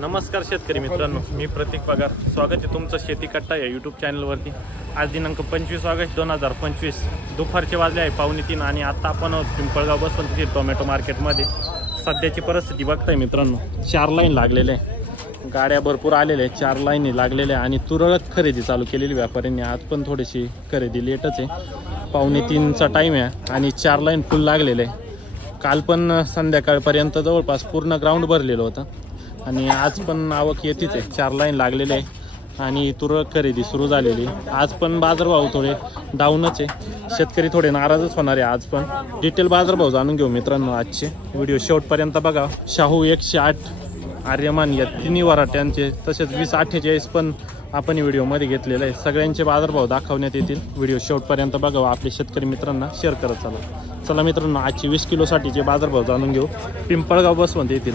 नमस्कार शेतकरी मित्रांनो, मी प्रतीक पगार. स्वागत आहे तुमचं शेती कट्टा या यूट्यूब चॅनलवरती. आज दिनांक 25 ऑगस्ट 2025 दुपारचे वाजले आहे 2:45 आणि आता आपण पिंपळगाव बसवंत येथील टोमॅटो मार्केटमध्ये. सध्याची परिस्थिती बघताय मित्रांनो, 4 लाईन लागलेले आहे, गाड्या भरपूर आलेल्या आहेत, 4 लाईनी लागलेल्या आणि तुरळक खरेदी चालू केलेली व्यापाऱ्यांनी. आज पण थोडीशी खरेदी लेटच आहे, 2:45चा टाईम आहे आणि 4 लाईन फुल लागलेले आहे. काल पण संध्याकाळपर्यंत जवळपास पूर्ण ग्राउंड भरलेलं होतं आणि आज पण आवक येतीच आहे. 4 लाईन लागलेले आहे आणि तुरळक खरेदी सुरू झालेली. आज पण बाजारभाव थोडे डाऊनच आहे, शेतकरी थोडे नाराजच होणार आहे. आज पण डिटेल बाजारभाव जाणून घेऊ मित्रांनो. आजचे व्हिडिओ शेवटपर्यंत बघा. शाहू 108, आर्यमान या तिन्ही वराट्यांचे तसेच 2048 पण आपण व्हिडिओमध्ये घेतलेले आहे. सगळ्यांचे बाजारभाव दाखवण्यात येतील. व्हिडिओ शेवटपर्यंत बघा, आपले शेतकरी मित्रांना शेअर करत चला मित्रांनो. आजचे 20 किलोसाठीचे बाजारभाव जाणून घेऊ. पिंपळगाव बसवंत येतील.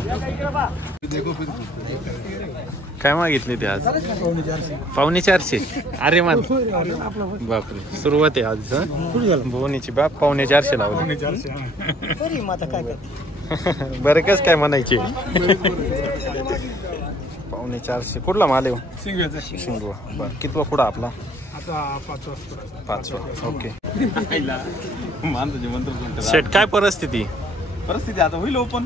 काय मागितले ते आज? 450. अरे मान बापरे, सुरुवात आहे आज भुवनीची. बाप 450 लावली. बरं कस काय म्हणायचे? 450. कुठला माल आहे? शिंगवा. बरं, कितवा पुढा आपला? 5वा. ओके. शेट काय परिस्थिती आता होईल ओपन,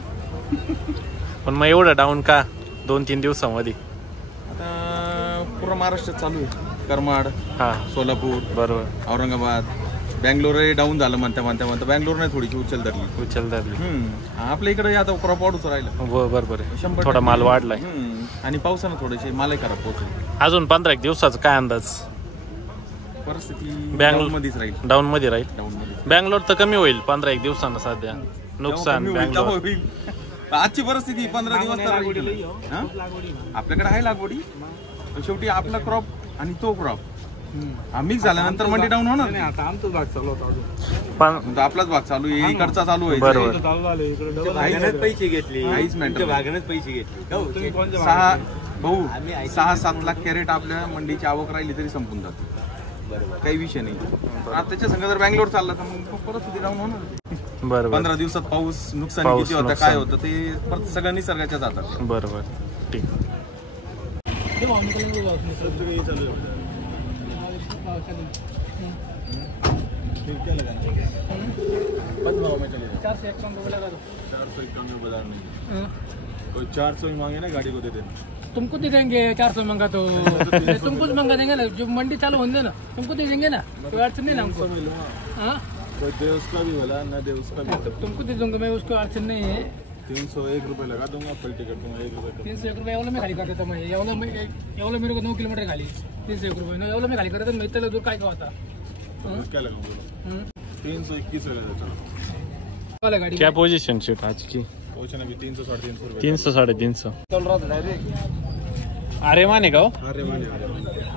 पण मग एवढं डाऊन का 2-3 दिवसामध्ये? आता पूर्ण महाराष्ट्रात चालू आहे. करमाड, हा, सोलापूर, बरोबर, औरंगाबाद, बँगलोर डाऊन झालं म्हणता बँगलोर नाही थोडीशी उचल धरली. आपल्या इकडे आता क्रॉप वाढूच राहिलं. बरोबर आहे, थोडा माल वाढलाय आणि पावसानं थोडेसे मालही खराब पोहोचले. अजून 15 दिवसाचा काय अंदाज? परिस्थिती बँगलोर मध्येच राहील, डाऊन मध्ये राहील. डाऊन मध्ये. बँगलोर तर कमी होईल 15 दिवसांना सध्या नुकसान. बँगलोर आजची परिस्थिती 15 दिवस तर आपल्याकडे आहे लागवडी, शेवटी आपला क्रॉप आणि तो क्रॉप मिक्स झाल्यानंतर मंडी डाऊन होणार नाही. आता आमचाच भाग चालू होता, आपलाच भाग चालू आहे, इकडचा चालू आहे. पैसे घेतले, काहीच पैसे घेतले. 6-7 लाख कॅरेट आपल्या मंडीची आवक राहिली तरी संपून जाते. काही विषय नाही. त्याच्या संग जर बँगलोर चालला तर मग परिस्थिती डाऊन होणार. बरोबर. 15 दिवसात पाऊस नुकसान किती होतं, काय होतं ते सगळं निसर्गाच्याच हातात. बरोबर, ठीक. कोई 400 ही मांगे ना गाड़ी को दे देना. तुमको दे देंगे 400 मंगा तो तुमको मंगा देंगे ना, जो मंडी चालू होने ना तुमको दे देंगे ना, कोई अड़चन नहीं ना हमको. हाँ, कोई दे उसका भी भला, ना दे उसका भी. तुमको दे दूंगा मैं, उसको अड़चन नहीं है. 301 रुपये लगा दूंगा, पलटी कर दूंगा 1 रुपये. 301 रुपये एवढं मी खाली कर देतो. मैं एवढं मेरे को 9 किलोमीटर खाली 301 रुपये एवढं मी खाली करत नाही. त्याला दूर काय का होता क्या लगाऊंगा? 321 वाला गाड़ी. क्या पोजीशन शेट आज की? पोजीशन अभी 300-350 रुपये. 300-350 चल रहा था डायरेक्ट. अरे माने गाव अरे माने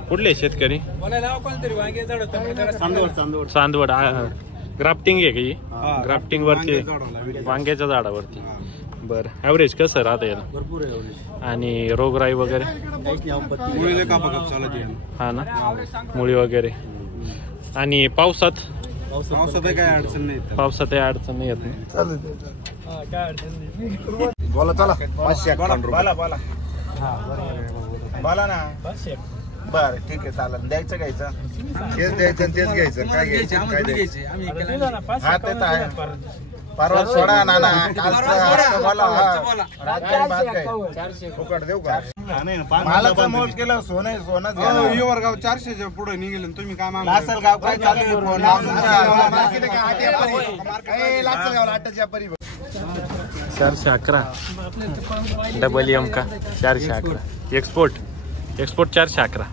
कुठले शेतकरी? चांदवड. ग्राफ्टिंग आहे का ही? ग्राफ्टिंग वरती, वांग्याच्या झाडावरती. बरं, ॲव्हरेज कसं राहतं याला? भरपूर आहे. आणि रोगराई वगैरे? हा ना, मुळी वगैरे. आणि पावसात काय अडचण नाही. पावसात अडचण नाही येत. बोला चला. बोला ना. बर, ठीक आहे, चालेल. द्यायचं घ्यायचं, तेच द्यायचं तेच घ्यायचं. काय घ्यायचं? हा, ते तर आहे. परवा सोडा नाना, फुकट देऊ का? मालाचं मोल केलं, सोनंच 400 पुढे निघेल. तुम्ही काय मागता? लासलगाव काय चालू आहे? 411 डबल एम का 411. एक्सपोर्ट 411.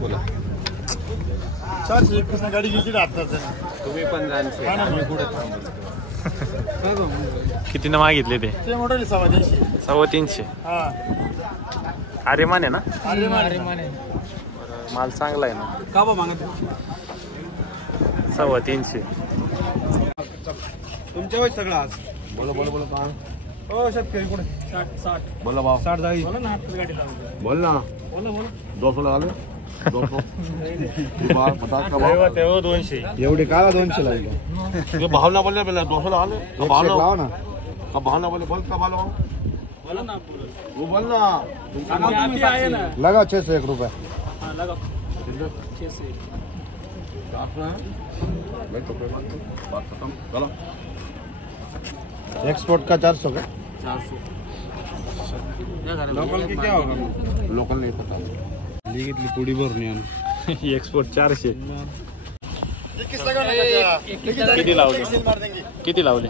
बोला. 421 गाडी किती राहतात तुम्ही पण कितीनं मागितले ते? ते मॉडेल 350. अरे माने ना, माल चांगला आहे ना. का बा मागत 350. तुमच्या वय सगळं आज. बोला हो शेतकरी कुठे? 60. बोला भाव. 60 जाईल. बोल ना. 200 लगा लो. तेव्हा 200 एवढे काला 200 लागले ये भावना बोले पहले 200 लगा ले एक सेट लावा ना कब भावना बोले बोल कब लगाओ वो बोल ना लगाओ 601 रुपए एक्सपोर्ट का 400 का लोकल की क्या होगा लोकल नहीं पता लिखितली पुडी भरून या एक्सपोर्ट 400 किती लावले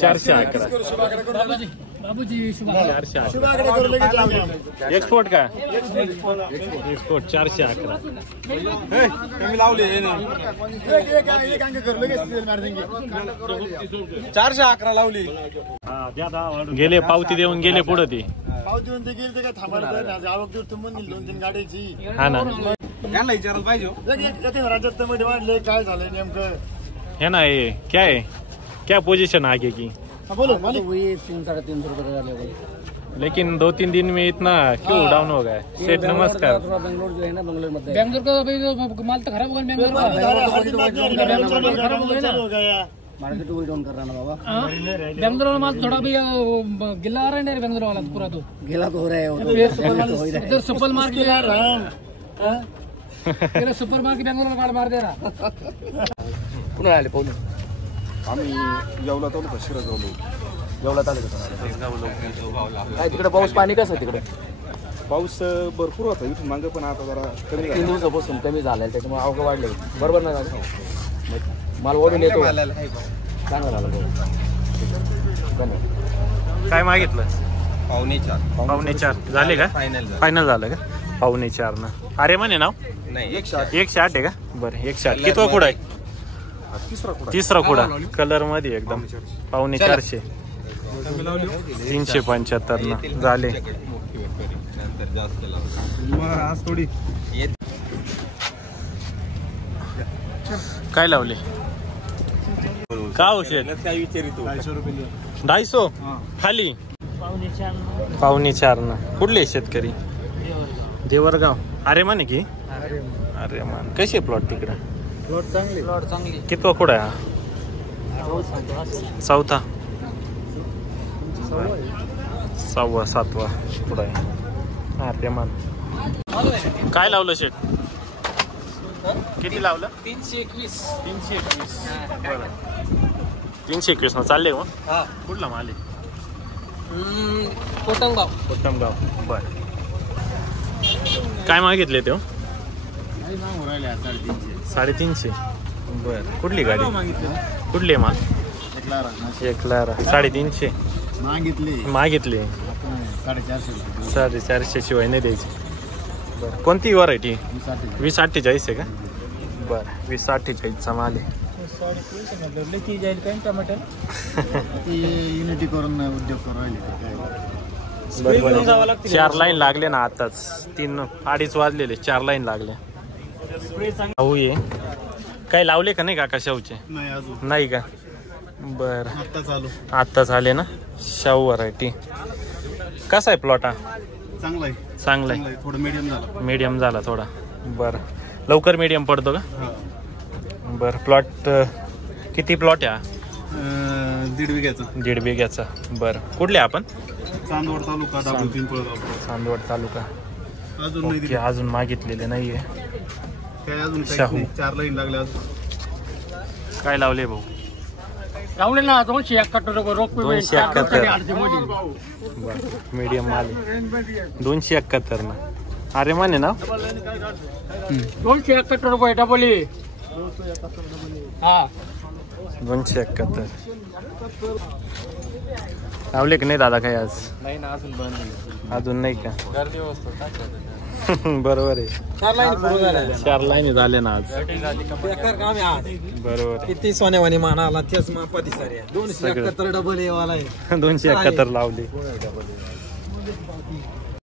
411 बाबूजी शुभ 411 एक्सपोर्ट का एक्सपोर्ट 411 कमी लावले 411 लावली गेले पावती देऊन गेले पुढे ते हा ना यांना विचारायला पाहिजे वाढले काय झालंय नेमकं है ना ये क्या है क्या पोजीशन आगे की बोलो 300-350 रुपए लेकिन 2-3 दिन में इतना क्यों डाउन हो गया सेठ नमस्कार बेंगलोर जो है ना बेंगलोर का अभी तो माल तो खराब हो गया बेंगलोर का खराब हो गया ना मार्केट वही डाउन कर रहा ना बाबा बेंगलोर वाला माल थोड़ा भी गिला आ रहा है ना बेंगलोर वाला पूरा तो गिला तो हो रहा है इधर super market super market Bangalore मार दे रहा पुन्हा आले पाहून आम्ही जेवला तर शिरा जेवला आले काय तिकडे पाऊस पाणी कसं आहे तिकडे पाऊस भरपूर होता इथून मागे पण आता जरा कमी 3 दिवसापासून कमी झालाय त्याच्यामुळे अवघड वाढले बरोबर नाही माल ओढून येतो चांगलं झालं काय मागितलं 4:15 झाले का फायनल झालं का 4:15 ना अरे म्हणे नाव नाही 108 आहे का बरं 108 कितवा कुडा आहे तिसरा कुडा कलर मध्ये एकदम 450 375 ना झाले आज थोडी काय लावले का औषध काय विचारितो 250 खाली 4:15 ना कुठले शेतकरी देवरगाव अरे माने की अरे मान कशी प्लॉट तिकडे प्लॉट चांगली कितवा कुडा आहे चौथा 6वा-7वा कुडा आहे अरे मान काय लावलं शेट किती लावलं 321 बरं 321 ना चालले मग कुठला माल आहे कोटमगाव बर काय मागितले ते 350 बर कुठली गाडी कुठली माल 350 मागितले 450 शिवाय नाही द्यायची बरं कोणती व्हरायटी 2048 आहे का बरं 2048 चा माल आहे युनिटी करून उद्योग करू राहिले 4 लाईन लागले ना आताच 3-2:30 वाजलेले 4 लाईन लागले भाऊ ये काय लावले का नाही का शाहूचे नाही अजून नाही का बर आत्ताच आले ना शाहू व्हरायटी कसा आहे प्लॉट हा चांगला चांगला आहे थोडं मीडियम झाला थोडा बरं लवकर मीडियम पडतो का बरं प्लॉट किती प्लॉट आहे हा 1.5 बिघ्याचा बरं कुठले आपण चांदवड तालुका दाबोळी पिंपळगाव चांदवड तालुका अजून ओके अजून मागितलेले नाहीये काय अजून शाहू 4 लाईन लागल्या अजून काय लावले भाऊ लावले ना 271 रुपये रोख 271 मीडियम माल 271 ना अरे माने ना 271 रुपये डबल हा 271 लावले की नाही दादा काय आज नाही ना अजून बंद अजून नाही का गर्दी वस्तू बरोबर आहे 4 लाईन पूर्ण झाल्या 4 लाईन झाले ना आज बेकार काम आहे आज बरोबर आहे किती सोन्यावानी मान आला तेच मापाती सारे 271 डबल वाला आहे 271 लावले